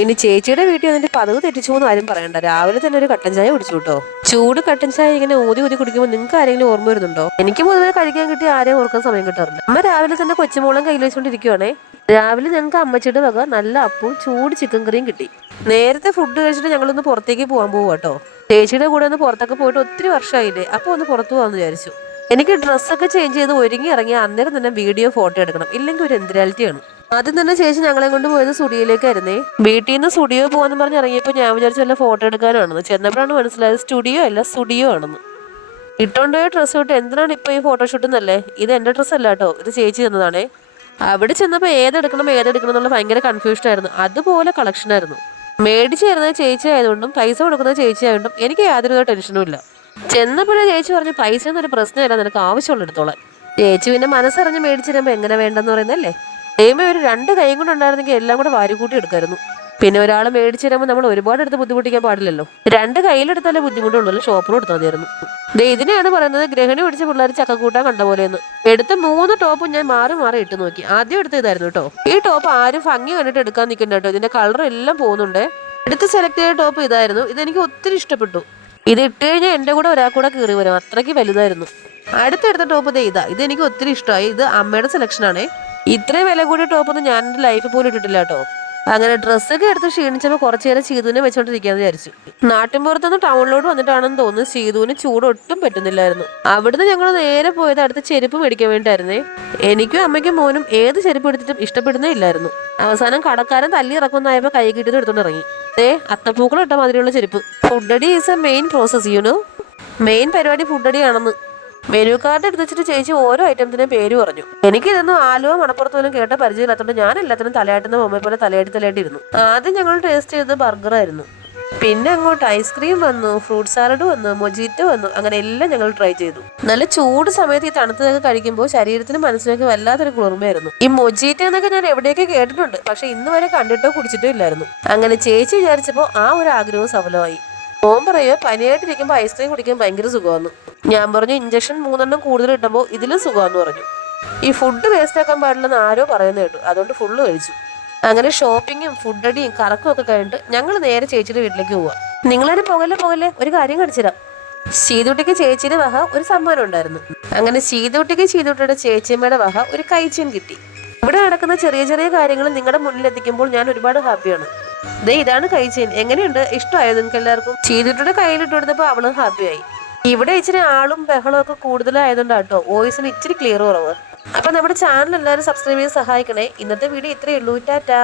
ഇനി ചേച്ചിയുടെ വീട്ടിൽ വന്നിട്ട് പതിവ് തെറ്റിച്ചു എന്ന് ആരും പറയണ്ട. രാവിലെ തന്നെ ഒരു കട്ടൻ ചായ കുടിച്ചു കേട്ടോ. ചൂട് കട്ടൻ ചായ ഇങ്ങനെ ഊതി ഊതി കുടിക്കുമ്പോൾ നിങ്ങൾക്ക് ആരെങ്കിലും ഓർമ്മ വരുന്നുണ്ടോ? എനിക്ക് പൊതുവെ കഴിക്കാൻ കിട്ടി ആരെയും ഓർക്കാൻ സമയം കിട്ടാറില്ല. അമ്മ രാവിലെ തന്നെ കൊച്ചുമോളം കയ്യിൽ വെച്ചുകൊണ്ടിരിക്കുവാണേ. രാവിലെ ഞങ്ങൾക്ക് അമ്മച്ചിയുടെ വക നല്ല അപ്പവും ചൂട് ചിക്കൻ കറിയും കിട്ടി. നേരത്തെ ഫുഡ് കഴിച്ചിട്ട് ഞങ്ങളൊന്ന് പുറത്തേക്ക് പോകാൻ പോകും കേട്ടോ. ചേച്ചിയുടെ കൂടെ ഒന്ന് പുറത്തൊക്കെ പോയിട്ട് ഒത്തിരി വർഷമായില്ലേ, അപ്പോൾ ഒന്ന് പുറത്തു പോകാമെന്ന് വിചാരിച്ചു. എനിക്ക് ഡ്രസ്സൊക്കെ ചേഞ്ച് ചെയ്ത് ഒരുങ്ങി ഇറങ്ങി അന്നേരം തന്നെ വീഡിയോ ഫോട്ടോ എടുക്കണം, ഇല്ലെങ്കിൽ ഒരു എന്തിരാലിറ്റിയാണ്. ആദ്യം തന്നെ ചേച്ചി ഞങ്ങളെ കൊണ്ട് പോയത് സ്റ്റുഡിയോയിലേക്കായിരുന്നേ. വീട്ടിൽ നിന്ന് സ്റ്റുഡിയോ പോകാന്ന് പറഞ്ഞ് ഇറങ്ങിയപ്പോൾ ഞാൻ വിചാരിച്ചു വല്ല ഫോട്ടോ എടുക്കാനാണെന്ന്. ചെന്നപ്പോഴാണ് മനസ്സിലായത് സ്റ്റുഡിയോ അല്ല സ്റ്റുഡിയോ ആണെന്ന്. ഇട്ടുകൊണ്ടുപോയ ഡ്രസ്സ് തൊട്ട് എന്തിനാണ് ഇപ്പോൾ ഈ ഫോട്ടോഷൂട്ട് എന്നല്ലേ. ഇത് എൻ്റെ ഡ്രസ്സ് അല്ല കേട്ടോ, ഇത് ചേച്ചി തന്നതാണേ. അവിടെ ചെന്നപ്പോൾ ഏതെടുക്കണം എന്നുള്ള ഭയങ്കര കൺഫ്യൂഷനായിരുന്നു. അതുപോലെ കളക്ഷനായിരുന്നു. മേടിച്ച് തരുന്നത് ചേച്ചി ആയതുകൊണ്ടും പൈസ കൊടുക്കുന്നത് ചേച്ചി ആയതുകൊണ്ടും എനിക്ക് യാതൊരു ടെൻഷനും ഇല്ല. ചെന്നപ്പോഴേ ചേച്ചി പറഞ്ഞു പൈസ എന്നൊരു പ്രശ്നമില്ല, നിനക്ക് ആവശ്യമുള്ള എടുത്തോളാം. ചേച്ചി പിന്നെ മനസ്സറിഞ്ഞ് മേടിച്ച് തരുമ്പോൾ എങ്ങനെ വേണ്ടെന്ന് പറയുന്നല്ലേ. ദൈവമേ, ഒരു 2 കൈ കൊണ്ട് ഉണ്ടായിരുന്നെങ്കിൽ എല്ലാം കൂടെ വാരിക്കൂട്ടി എടുക്കായിരുന്നു. പിന്നെ ഒരാൾ മേടിച്ച് തരുമ്പോൾ നമ്മൾ ഒരുപാട് എടുത്ത് ബുദ്ധിമുട്ടിക്കാൻ പാടില്ലല്ലോ. 2 കയ്യിലെടുത്താലേ ബുദ്ധിമുട്ടുള്ളൂ, ഷോപ്പിലും എടുത്താൽ മതിയായിരുന്നു. ഇതിനെയാണ് പറയുന്നത് ഗ്രഹണി പിടിച്ച പിള്ളേർ ചക്കക്കൂട്ടാൻ കണ്ട പോലെയെന്ന്. എടുത്ത 3 ടോപ്പും ഞാൻ മാറി മാറി ഇട്ട് നോക്കി. ആദ്യം എടുത്ത ഇതായിരുന്നു കേട്ടോ. ഈ ടോപ്പ് ആരും ഭംഗി കണ്ടിട്ട് എടുക്കാൻ നിൽക്കണ്ട കേട്ടോ, ഇതിന്റെ കളർ എല്ലാം പോകുന്നുണ്ട്. എടുത്ത് സെലക്ട് ചെയ്ത ടോപ്പ് ഇതായിരുന്നു. ഇതെനിക്ക് ഒത്തിരി ഇഷ്ടപ്പെട്ടു. ഇത് ഇട്ട് കഴിഞ്ഞാൽ എൻ്റെ കൂടെ ഒരാൾക്കൂടെ കയറി വരും, അത്രയ്ക്ക് വലുതായിരുന്നു. അടുത്തെടുത്ത ടോപ്പ് ഇതെനിക്ക് ഒത്തിരി ഇഷ്ടമായി. ഇത് അമ്മയുടെ സെലക്ഷനാണേ. ഇത്രയും വില കൂടിയ ടോപ്പൊന്നും ഞാൻ എൻ്റെ ലൈഫ് പോലും ഇട്ടിട്ടില്ല കേട്ടോ. അങ്ങനെ ഡ്രസ്സൊക്കെ എടുത്ത് ക്ഷീണിച്ചപ്പോൾ കുറച്ചു നേരം സീതുവിനെ വെച്ചോണ്ടിരിക്കാന്ന് വിചാരിച്ചു. നാട്ടിൻപുറത്തുനിന്ന് ടൗണിലോട്ട് വന്നിട്ടാണെന്ന് തോന്നുന്നു സീതുവിന് ചൂട് ഒട്ടും പറ്റുന്നില്ലായിരുന്നു. അവിടുന്ന് ഞങ്ങൾ നേരെ പോയത് അടുത്ത ചെരുപ്പ് മേടിക്കാൻ വേണ്ടിയിട്ടായിരുന്നേ. എനിക്കും അമ്മയ്ക്കും മോനും ഏത് ചെരുപ്പ് എടുത്തിട്ടും ഇഷ്ടപ്പെടുന്നേ ഇല്ലായിരുന്നു. അവസാനം കടക്കാരൻ തല്ലി ഇറക്കുന്നതായപ്പോൾ കൈ കിട്ടിയത് എടുത്തോണ്ട് ഇറങ്ങി. അത്തപ്പൂക്കളം ഇട്ട മാതിരിയുള്ള ചെരുപ്പ്. ഫുഡടി is a main process, you know. Main പരിപാടി ഫുഡടി ആണെന്ന്. മെനു കാർഡ് എടുത്ത് വെച്ചിട്ട് ചേച്ചി ഓരോ ഐറ്റംസിന്റെ പേര് പറഞ്ഞു. എനിക്കിതൊന്നും ആലുവ മണപ്പുറത്ത് പോലും കേട്ട പരിചയമില്ലാത്തതുകൊണ്ട് ഞാൻ എല്ലാത്തിനും തലയാട്ടുന്ന മമ്മയെ പോലെ തലയാട്ടി ഇരുന്നു. ആദ്യം ഞങ്ങൾ ടേസ്റ്റ് ചെയ്തത് ബർഗറായിരുന്നു. പിന്നെ അങ്ങോട്ട് ഐസ്ക്രീം വന്നു, ഫ്രൂട്ട് സാലഡ് വന്നു, മൊജിറ്റോ വന്നു. അങ്ങനെ എല്ലാം ഞങ്ങൾ ട്രൈ ചെയ്തു. നല്ല ചൂട് സമയത്ത് ഈ തണുത്തതൊക്കെ കഴിക്കുമ്പോൾ ശരീരത്തിനും മനസ്സിനൊക്കെ വല്ലാത്തൊരു കുളിർമയായിരുന്നു. ഈ മൊജിറ്റോ എന്നൊക്കെ ഞാൻ എവിടെയൊക്കെ കേട്ടിട്ടുണ്ട്, പക്ഷെ ഇന്ന് വരെ കണ്ടിട്ടോ കുടിച്ചിട്ടോ ഇല്ലായിരുന്നു. അങ്ങനെ ചേച്ചി വിചാരിച്ചപ്പോൾ ആ ഒരു ആഗ്രഹവും സഫലമായി. മോൻ പറയുക പനിയായിട്ടിരിക്കുമ്പോൾ ഐസ്ക്രീം കുടിക്കാൻ ഭയങ്കര സുഖമായിരുന്നു. ഞാൻ പറഞ്ഞു ഇഞ്ചക്ഷൻ 3 കൂടുതൽ ഇട്ടുമ്പോൾ ഇതിലും സുഖമാണെന്ന് പറഞ്ഞു. ഈ ഫുഡ് വേസ്റ്റ് ആക്കാൻ പാടില്ലെന്ന് ആരോ പറയുന്നത് കേട്ടു, അതുകൊണ്ട് ഫുള്ള് കഴിച്ചു. അങ്ങനെ ഷോപ്പിങ്ങും ഫുഡടിയും കറക്കും ഒക്കെ കഴിഞ്ഞിട്ട് ഞങ്ങൾ നേരെ ചേച്ചിയുടെ വീട്ടിലേക്ക് പോവാം. നിങ്ങളാരും പോകല്ലേ, ഒരു കാര്യം കാണിച്ചു തരാം. സീതുട്ടിക്ക് ചേച്ചിയുടെ വക ഒരു സമ്മാനം ഉണ്ടായിരുന്നു. അങ്ങനെ സീതുട്ടിക്ക് സീതുട്ടിയുടെ ചേച്ചിയമ്മയുടെ വക ഒരു കൈച്ചെയിൻ കിട്ടി. ഇവിടെ നടക്കുന്ന ചെറിയ ചെറിയ കാര്യങ്ങൾ നിങ്ങളുടെ മുന്നിൽ എത്തിക്കുമ്പോൾ ഞാൻ ഒരുപാട് ഹാപ്പിയാണ്. ഇതാണ് കൈച്ചെയിൻ. എങ്ങനെയുണ്ട്, ഇഷ്ടമായോ നിങ്ങൾക്ക് എല്ലാവർക്കും? സീതുട്ടിയുടെ കയ്യിലിട്ട് കൊടുത്തപ്പോൾ അവളും ഹാപ്പിയായി. ഇവിടെ ഇച്ചിരി ആളും ബഹളവും ഒക്കെ കൂടുതലായതുകൊണ്ടാട്ടോ വോയിസിന് ഇച്ചിരി ക്ലിയർ കുറവ്. അപ്പൊ നമ്മുടെ ചാനൽ എല്ലാവരും സബ്സ്ക്രൈബ് ചെയ്ത് സഹായിക്കണേ. ഇന്നത്തെ വീഡിയോ ഇത്രയേ ഉള്ളൂ. ടാറ്റാ.